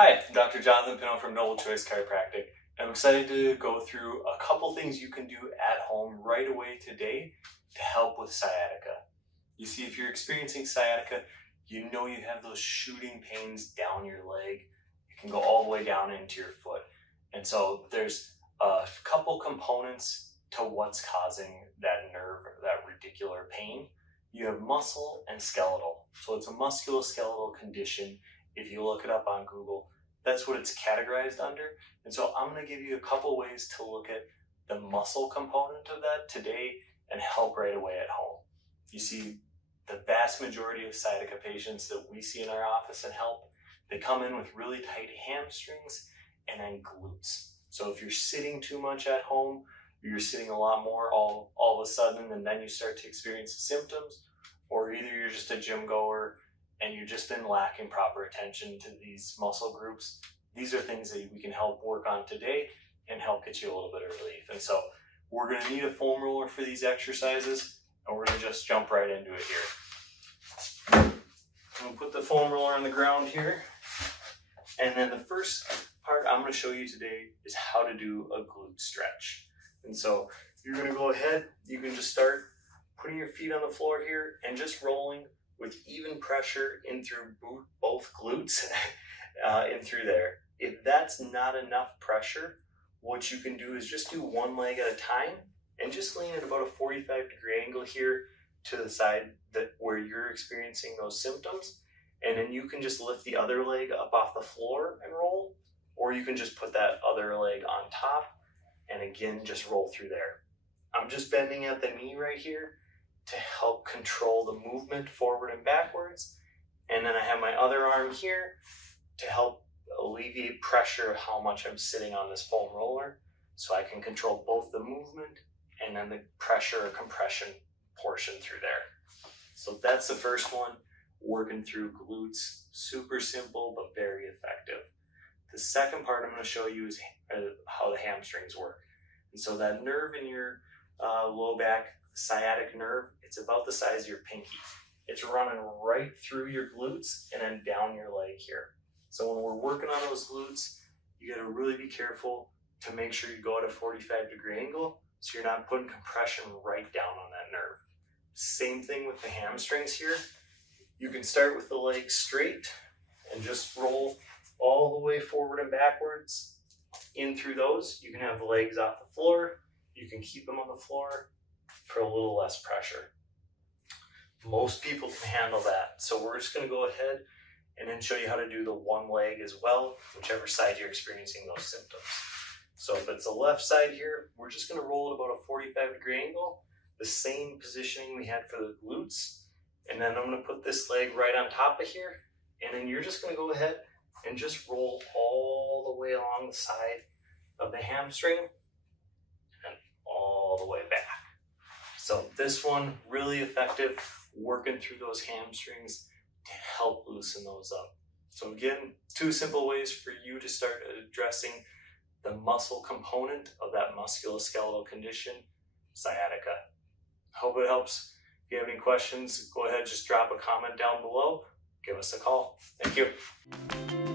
Hi, I'm Dr. Jonathan Pino from 𝐬𝐜𝐢𝐴 Chiropractic. I'm excited to go through a couple things you can do at home right away today to help with sciatica. You see, if you're experiencing sciatica, you know you have those shooting pains down your leg. It can go all the way down into your foot. And so there's a couple components to what's causing that nerve, that radicular pain. You have muscle and skeletal. So it's a musculoskeletal condition. If you look it up on Google, that's what it's categorized under. And so I'm going to give you a couple ways to look at the muscle component of that today and help right away at home. You see, the vast majority of sciatica patients that we see in our office and help, they come in with really tight hamstrings and then glutes. So if you're sitting too much at home, you're sitting a lot more all of a sudden, and then you start to experience symptoms, or either you're just a gym goer and you've just been lacking proper attention to these muscle groups. These are things that we can help work on today and help get you a little bit of relief. And so we're going to need a foam roller for these exercises, and we're going to just jump right into it here. I'm going to put the foam roller on the ground here, and then the first part I'm going to show you today is how to do a glute stretch. And so you're going to go ahead, you can just start putting your feet on the floor here and just rolling with even pressure in through both glutes in through there. If that's not enough pressure, what you can do is just do one leg at a time and just lean at about a 45-degree angle here to the side where you're experiencing those symptoms. And then you can just lift the other leg up off the floor and roll, or you can just put that other leg on top and again just roll through there. I'm just bending at the knee right here to help control the movement forward and backwards. And then I have my other arm here to help alleviate pressure of how much I'm sitting on this foam roller, so I can control both the movement and then the pressure or compression portion through there. So that's the first one, working through glutes. Super simple, but very effective. The second part I'm going to show you is how the hamstrings work. And so that nerve in your low back, sciatic nerve, it's about the size of your pinky. It's running right through your glutes and then down your leg here. So when we're working on those glutes, you got to really be careful to make sure you go at a 45-degree angle so you're not putting compression right down on that nerve. Same thing with the hamstrings here. You can start with the legs straight and just roll all the way forward and backwards in through those. You can have the legs off the floor. You can keep them on the floor for a little less pressure. Most people can handle that. So we're just going to go ahead and then show you how to do the one leg as well, whichever side you're experiencing those symptoms. So if it's the left side here, we're just going to roll at about a 45-degree angle, the same positioning we had for the glutes. And then I'm going to put this leg right on top of here. And then you're just going to go ahead and just roll all the way along the side of the hamstring and all the way back. So this one, really effective, working through those hamstrings to help loosen those up. So again, two simple ways for you to start addressing the muscle component of that musculoskeletal condition, sciatica. Hope it helps. If you have any questions, go ahead, just drop a comment down below. Give us a call. Thank you.